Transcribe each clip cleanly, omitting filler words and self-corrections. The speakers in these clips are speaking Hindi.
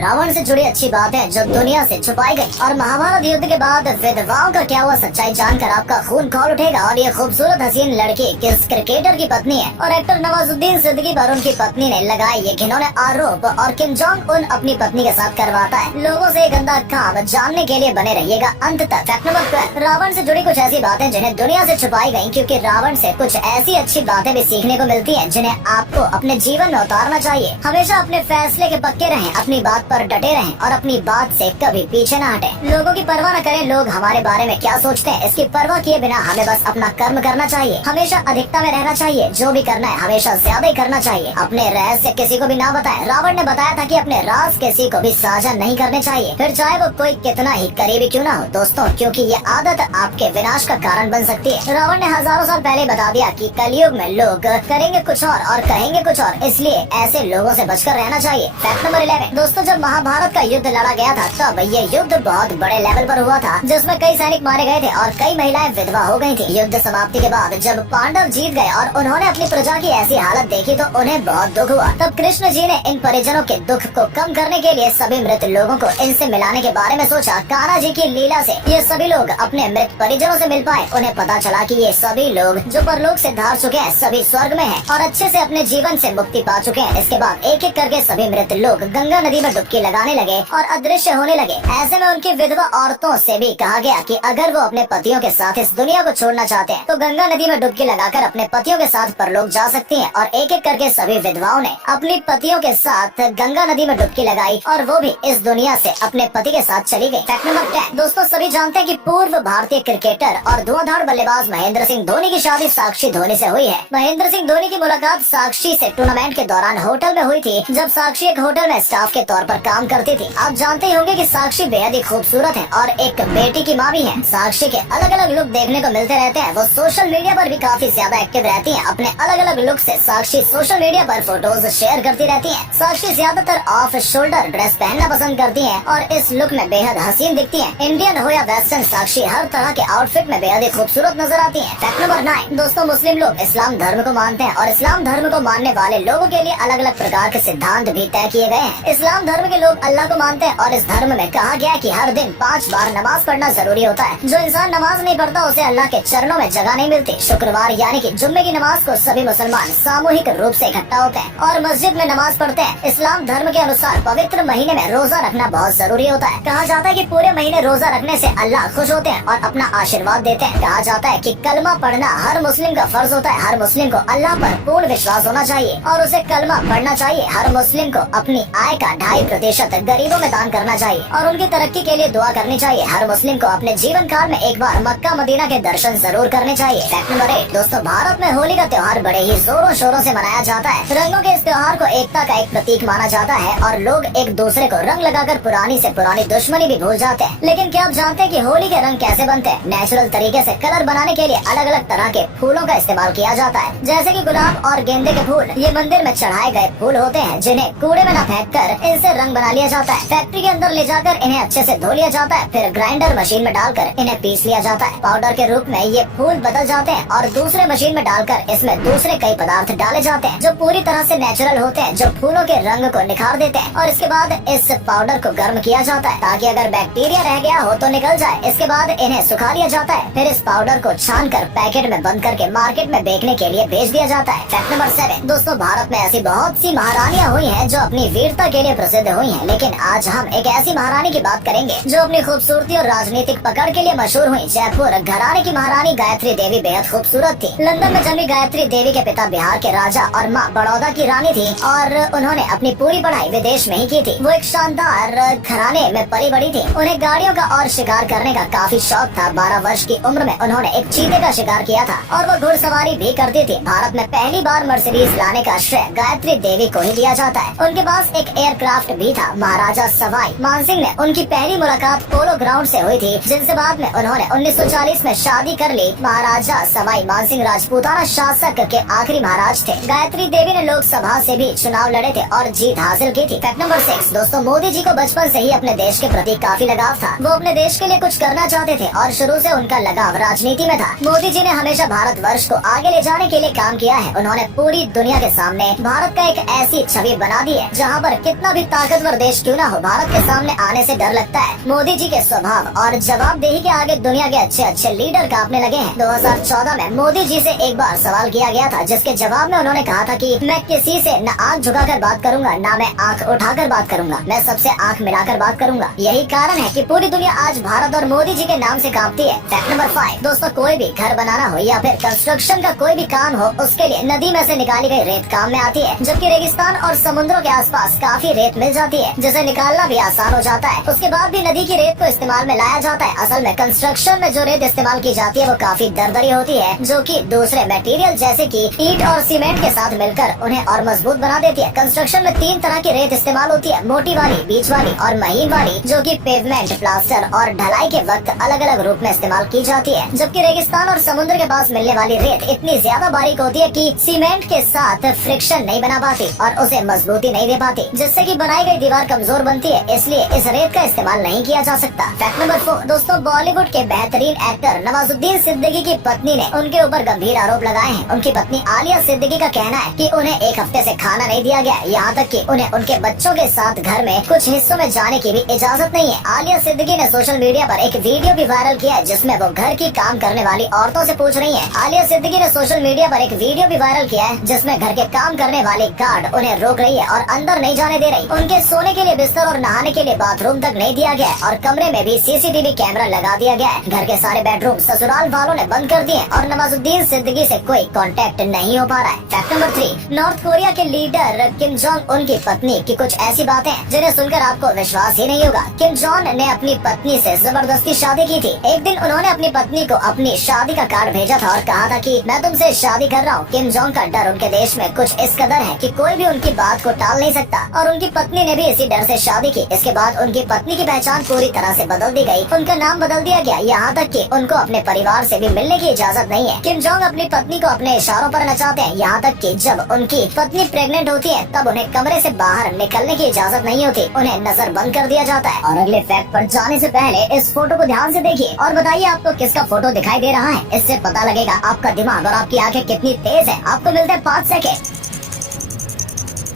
रावण से जुड़ी अच्छी बात है जो दुनिया से छुपाई गई। और महाभारत युद्ध के बाद विधवाओं का क्या हुआ, सच्चाई जानकर आपका खून खौल उठेगा। और ये खूबसूरत हसीन लड़की किस क्रिकेटर की पत्नी है और एक्टर नवाजुद्दीन सिद्दीकी पर उनकी पत्नी ने लगाए ये घिनौने आरोप। और किम जोंग उन अपनी पत्नी के साथ करवाता है। लोगों से गंदा काम जानने के लिए बने रहिएगा अंत तक। फैक्ट नंबर 12, रावण से जुड़ी कुछ ऐसी बातें जिन्हें दुनिया से छुपाई गयी, क्योंकि रावण से कुछ ऐसी अच्छी बातें भी सीखने को मिलती हैं जिन्हें आपको अपने जीवन में उतारना चाहिए। हमेशा अपने फैसले के पक्के रहें, अपनी बात पर डटे रहें और अपनी बात से कभी पीछे न हटें। लोगों की परवाह न करें लोग हमारे बारे में क्या सोचते हैं, इसकी परवाह किए बिना हमें बस अपना कर्म करना चाहिए। हमेशा अधिकता में रहना चाहिए, जो भी करना है हमेशा ज्यादा ही करना चाहिए। अपने रहस्य किसी को भी ना बताएं। रावण ने बताया था कि अपने राज किसी को भी साझा नहीं करने चाहिए, फिर चाहे वो कोई कितना ही करीबी क्यों ना हो दोस्तों, क्योंकि ये आदत आपके विनाश का कारण बन सकती है। रावण ने हजारों साल पहले बता दिया कि कलयुग में लोग करेंगे कुछ और कहेंगे कुछ और, इसलिए ऐसे लोगों से बचकर रहना चाहिए। फैक्ट नंबर 11, दोस्तों जब महाभारत का युद्ध लड़ा गया था तब ये युद्ध बहुत बड़े लेवल पर हुआ था, जिसमें कई सैनिक मारे गए थे और कई महिलाएं विधवा हो गयी थी। युद्ध समाप्ति के बाद जब पांडव जीत गए और उन्होंने अपनी प्रजा की ऐसी हालत देखी तो उन्हें बहुत दुख हुआ। तब कृष्ण जी ने इन परिजनों के दुख को कम करने के लिए सभी मृत लोगों को इनसे मिलाने के बारे में सोचा। कान्हा जी की लीला से ये सभी लोग अपने मृत परिजनों से मिल पाए। उन्हें पता चला कि ये सभी लोग जो परलोक से धार चुके हैं सभी स्वर्ग में हैं और अच्छे से अपने जीवन से मुक्ति पा चुके हैं। इसके बाद एक एक करके सभी मृत लोग गंगा नदी में डुबकी लगाने लगे और अदृश्य होने लगे। ऐसे में उनकी विधवा औरतों से भी कहा गया कि अगर वो अपने पतियों के साथ इस दुनिया को छोड़ना चाहते हैं तो गंगा नदी में डुबकी लगाकर अपने पतियों के साथ परलोक जा सकती हैं। और एक एक करके सभी विधवाओं ने अपनी पतियों के साथ गंगा नदी में डुबकी लगाई और वो भी इस दुनिया से अपने पति के साथ चली गई। फैक्ट नंबर 10, दोस्तों सभी जानते हैं कि पूर्व भारतीय क्रिकेटर और धुआंधार बल्लेबाज महेंद्र सिंह धोनी की शादी साक्षी धोनी से हुई है। महेंद्र सिंह धोनी की मुलाकात साक्षी से टूर्नामेंट के दौरान होटल में हुई थी, जब साक्षी एक होटल में स्टाफ के तौर पर काम करती थी। आप जानते ही होंगे कि साक्षी बेहद ही खूबसूरत है और एक बेटी की माँ भी है। साक्षी के अलग अलग लुक देखने को मिलते रहते हैं। वो सोशल मीडिया पर भी काफी ज्यादा एक्टिव रहती है। अपने अलग अलग लुक से साक्षी सोशल मीडिया पर फोटोज शेयर करती रहती है। साक्षी ज्यादातर ऑफ शोल्डर ड्रेस पहनना पसंद करती है और इस लुक में बेहद हसीन दिखती है। इंडियन हो या वेस्टर्न, साक्षी हर तरह के आउटफिट में बेहद ही खूबसूरत नजर आती है। फैक्ट नंबर 9, दोस्तों मुस्लिम लोग इस्लाम धर्म को मानते हैं और इस्लाम धर्म को मानने वाले लोगों के लिए अलग अलग प्रकार के सिद्धांत भी तय किए गए हैं। इस्लाम धर्म के लोग अल्लाह को मानते हैं और इस धर्म में कहा गया है कि हर दिन 5 बार नमाज पढ़ना जरूरी होता है। जो इंसान नमाज नहीं पढ़ता उसे अल्लाह के चरणों में जगह नहीं मिलती। शुक्रवार यानी कि जुम्मे की नमाज को सभी मुसलमान सामूहिक रूप से इकट्ठा होते हैं और मस्जिद में नमाज पढ़ते हैं। इस्लाम धर्म के अनुसार पवित्र महीने में रोजा रखना बहुत जरूरी होता है। कहा जाता है कि पूरे महीने रोजा रखने से अल्लाह खुश होते हैं और अपना आशीर्वाद देते हैं। कहा जाता है कि कलमा पढ़ना हर मुस्लिम का फर्ज होता है। हर मुस्लिम को अल्लाह पर पूर्ण विश्वास होना चाहिए और उसे कलमा पढ़ना चाहिए। हर मुस्लिम को अपनी आय का 2.5% गरीबों में दान करना चाहिए और उनकी तरक्की के लिए दुआ करनी चाहिए। हर मुस्लिम को अपने जीवन काल में एक बार मक्का मदीना के दर्शन जरूर करने चाहिए। फैक्ट नंबर 8, दोस्तों भारत में होली का त्योहार बड़े ही जोरों शोरों से मनाया जाता है। रंगों के इस त्योहार को एकता का एक प्रतीक माना जाता है और लोग एक दूसरे को रंग लगाकर पुरानी से पुरानी दुश्मनी भी भूल जाते हैं। लेकिन क्या आप जानते हैं कि होली के रंग कैसे बनते हैं? नेचुरल तरीके से कलर बनाने के लिए अलग अलग तरह के फूलों का इस्तेमाल किया जाता है, जैसे कि गुलाब और गेंदे के फूल। ये मंदिर में चढ़ाए गए फूल होते हैं जिन्हें कूड़े में न फेंक कर इनसे रंग बना लिया जाता है। फैक्ट्री के अंदर ले जाकर इन्हें अच्छे से धो लिया जाता है, फिर ग्राइंडर मशीन में डालकर इन्हें पीस लिया जाता है। पाउडर के रूप में ये फूल बदल जाते हैं और दूसरे मशीन में डालकर इसमें दूसरे कई पदार्थ डाले जाते हैं जो पूरी तरह से नेचुरल होते हैं, जो फूलों के रंग को निखार देते हैं। और इसके बाद इस पाउडर को गर्म किया जाता है ताकि अगर बैक्टीरिया रह गया हो तो निकल जाए। इसके बाद इन्हें सुखा लिया जाता है, फिर इस पाउडर को छान कर पैकेट में बंद करके मार्केट में बेचने के लिए भेज दिया जाता है। फैक्ट नंबर 7, दोस्तों भारत में ऐसी बहुत सी महारानियां हुई हैं जो अपनी वीरता के लिए प्रसिद्ध हुई हैं, लेकिन आज हम एक ऐसी महारानी की बात करेंगे जो अपनी खूबसूरती और राजनीतिक पकड़ के लिए मशहूर हुई। जयपुर घराने की महारानी गायत्री देवी बेहद खूबसूरत थी। लंदन में जन्मी गायत्री देवी के पिता बिहार के राजा और माँ बड़ौदा की रानी थी और उन्होंने अपनी पूरी पढ़ाई विदेश में ही की थी। वो एक शानदार घराने में पली बड़ी थी। उन्हें गाड़ियों का और शिकार करने का काफी शौक था। 12 वर्ष की उम्र में उन्होंने एक चीते का शिकार किया था और वो घुड़सवारी भी करती थी। भारत में पहली बार मर्सिडीज लाने का श्रेय गायत्री देवी को ही दिया जाता है। उनके पास एक एयरक्राफ्ट भी था। महाराजा सवाई मानसिंह ने उनकी पहली मुलाकात पोलो ग्राउंड से हुई थी, जिनसे बाद में उन्होंने 1940 में शादी कर ली। महाराजा सवाई मानसिंह राजपूताना शासक के आखिरी महाराज थे। गायत्री देवी ने लोकसभा से भी चुनाव लड़े थे और जीत हासिल की थी। फैक्ट नंबर 6, दोस्तों मोदी जी को बचपन से ही अपने देश के प्रति काफी लगाव था। वो अपने देश के लिए कुछ करना चाहते थे और शुरू से उनका लगाव राजनीति में था। मोदी जी ने हमेशा भारतवर्ष को आगे ले जाने के लिए काम किया है। उन्होंने पूरी दुनिया के सामने भारत का एक ऐसी छवि बना दी है जहाँ पर कितना भी ताकत ताकतवर देश क्यों ना हो, भारत के सामने आने से डर लगता है। मोदी जी के स्वभाव और जवाबदेही के आगे दुनिया के अच्छे अच्छे लीडर कांपने लगे हैं। 2014 में मोदी जी से एक बार सवाल किया गया था, जिसके जवाब में उन्होंने कहा था कि मैं किसी से न आंख झुकाकर बात करूंगा, न मैं आंख उठाकर बात करूंगा, मैं सबसे आंख मिलाकर बात करूंगा। यही कारण है कि पूरी दुनिया आज भारत और मोदी जी के नाम से कांपती है। फैक्ट नंबर 5 दोस्तों, कोई भी घर बनाना हो या फिर कंस्ट्रक्शन का कोई भी काम हो, उसके लिए नदी में से निकाली गई रेत काम में आती है। जबकि रेगिस्तान और समुद्रों के आसपास काफी रेत मिल जाती है, जिसे निकालना भी आसान हो जाता है। उसके बाद भी नदी की रेत को इस्तेमाल में लाया जाता है। असल में कंस्ट्रक्शन में जो रेत इस्तेमाल की जाती है वो काफी दरदरी होती है, जो कि दूसरे मटेरियल जैसे कि ईंट और सीमेंट के साथ मिलकर उन्हें और मजबूत बना देती है। कंस्ट्रक्शन में 3 तरह की रेत इस्तेमाल होती है, मोटी वाली, बीच वाली और महीन वाली, जो कि पेवमेंट, प्लास्टर और ढलाई के वक्त अलग अलग रूप में इस्तेमाल की जाती है। जबकि रेगिस्तान और समुद्र के पास मिलने वाली रेत इतनी ज्यादा बारीक होती है कि सीमेंट के साथ फ्रिक्शन नहीं बना पाती और उसे मजबूती नहीं दे पाती, जिससे कि बनाई गई दीवार कमजोर बनती है। इसलिए इस रेत का इस्तेमाल नहीं किया जा सकता। फैक्ट नंबर 4 दोस्तों, बॉलीवुड के बेहतरीन एक्टर नवाजुद्दीन सिद्दीकी की पत्नी ने उनके ऊपर गंभीर आरोप लगाए हैं। उनकी पत्नी आलिया सिद्दीकी का कहना है कि उन्हें एक हफ्ते से खाना नहीं दिया गया, यहाँ तक कि उन्हें उनके बच्चों के साथ घर में कुछ हिस्सों में जाने की भी इजाजत नहीं है। आलिया सिद्दीकी ने सोशल मीडिया पर एक वीडियो भी वायरल किया है, जिसमें वो घर की काम करने वाली औरतों से पूछ रही है। आलिया सिद्दीकी ने सोशल मीडिया पर एक वीडियो भी वायरल किया है, जिसमें घर के काम करने वाली गार्ड उन्हें रोक रही है और अंदर नहीं जाने दे रही। उनके सोने के लिए बिस्तर और नहाने के लिए बाथरूम तक नहीं दिया गया है और कमरे में भी सीसीटीवी कैमरा लगा दिया गया है। घर के सारे बेडरूम ससुराल वालों ने बंद कर दिए और नवाजुद्दीन सिद्दीकी से कोई कांटेक्ट नहीं हो पा रहा है। फैक्ट नंबर 3 नॉर्थ कोरिया के लीडर किम जोंग उन की पत्नी की कुछ ऐसी बातें जिन्हें सुनकर आपको विश्वास ही नहीं होगा। किम जोंग ने अपनी पत्नी से जबरदस्ती शादी की थी। एक दिन उन्होंने अपनी पत्नी को अपनी शादी का कार्ड भेजा था और कहा था कि मैं तुमसे शादी कर रहा हूँ। किम जोंग का डर उनके देश में कुछ इस कदर है कि कोई भी उनकी बात को टाल नहीं सकता और उनकी पत्नी ने भी इसी डर से शादी की। इसके बाद उनकी पत्नी की पहचान पूरी तरह से बदल दी गई, उनका नाम बदल दिया गया, यहाँ तक कि उनको अपने परिवार से भी मिलने की इजाजत नहीं है। किम जोंग अपनी पत्नी को अपने इशारों पर नचाते हैं, यहाँ तक कि जब उनकी पत्नी प्रेग्नेंट होती है तब उन्हें कमरे से बाहर निकलने की इजाजत नहीं होती, उन्हें नजर बंद कर दिया जाता है। और अगले फैक्ट पर जाने से पहले इस फोटो को ध्यान से देखिए और बताइए आपको किसका फोटो दिखाई दे रहा है। इससे पता लगेगा आपका दिमाग और आपकी आंखें कितनी तेज है। आपको मिलते हैं 5 सेकेंड।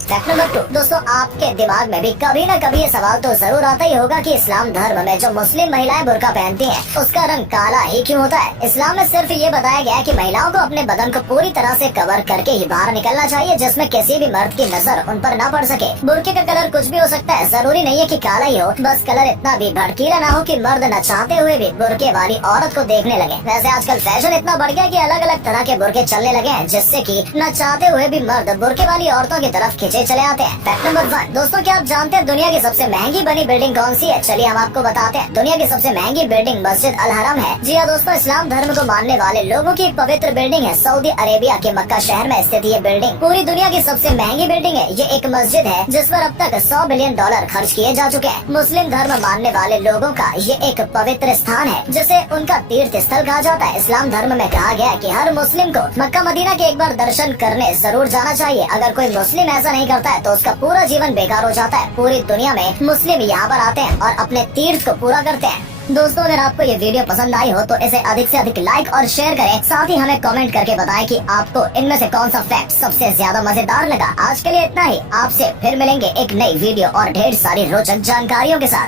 फैक्ट नंबर 2 दोस्तों, आपके दिमाग में भी कभी न कभी ये सवाल तो जरूर आता ही होगा कि इस्लाम धर्म में जो मुस्लिम महिलाएं बुर्का पहनती हैं, उसका रंग काला ही क्यों होता है। इस्लाम में सिर्फ ये बताया गया है कि महिलाओं को अपने बदन को पूरी तरह से कवर करके ही बाहर निकलना चाहिए, जिसमें किसी भी मर्द की नजर उन पर न पड़ सके। बुर्के का कलर कुछ भी हो सकता है, जरूरी नहीं है कि काला ही हो, बस कलर इतना भी भड़कीला ना हो कि मर्द न चाहते हुए भी बुर्के वाली औरत को देखने लगे। वैसे आजकल फैशन इतना बढ़ गया कि अलग अलग तरह के बुर्के चलने लगे हैं, जिससे कि न चाहते हुए भी मर्द बुर्के वाली औरतों की तरफ खींचे चले आते हैं। फैक्ट नंबर 1 दोस्तों, क्या आप जानते हैं दुनिया की सबसे महंगी बनी बिल्डिंग कौन सी है? चलिए हम आपको बताते हैं। दुनिया की सबसे महंगी बिल्डिंग मस्जिद अल हरम है। जी हाँ दोस्तों, इस्लाम धर्म को मानने वाले लोगों की एक पवित्र बिल्डिंग है। सऊदी अरेबिया के मक्का शहर में स्थित ये बिल्डिंग पूरी दुनिया की सबसे महंगी बिल्डिंग है। ये एक मस्जिद है जिस पर अब तक $100 बिलियन खर्च किए जा चुके हैं। मुस्लिम धर्म मानने वाले लोगों का ये एक पवित्र स्थान है, जिसे उनका तीर्थ स्थल कहा जाता है। इस्लाम धर्म में कहा गया है कि हर मुस्लिम को मक्का मदीना के एक बार दर्शन करने जरूर जाना चाहिए। अगर कोई मुस्लिम ऐसा नहीं करता है तो उसका पूरा जीवन बेकार हो जाता है। पूरी दुनिया में मुस्लिम यहाँ पर आते हैं और अपने तीर्थ को पूरा करते हैं। दोस्तों, अगर आपको ये वीडियो पसंद आई हो तो इसे अधिक से अधिक लाइक और शेयर करें। साथ ही हमें कमेंट करके बताएं कि आपको इनमें से कौन सा फैक्ट सबसे ज्यादा मजेदार लगा। आज के लिए इतना ही, आपसे फिर मिलेंगे एक नई वीडियो और ढेर सारी रोचक जानकारियों के साथ।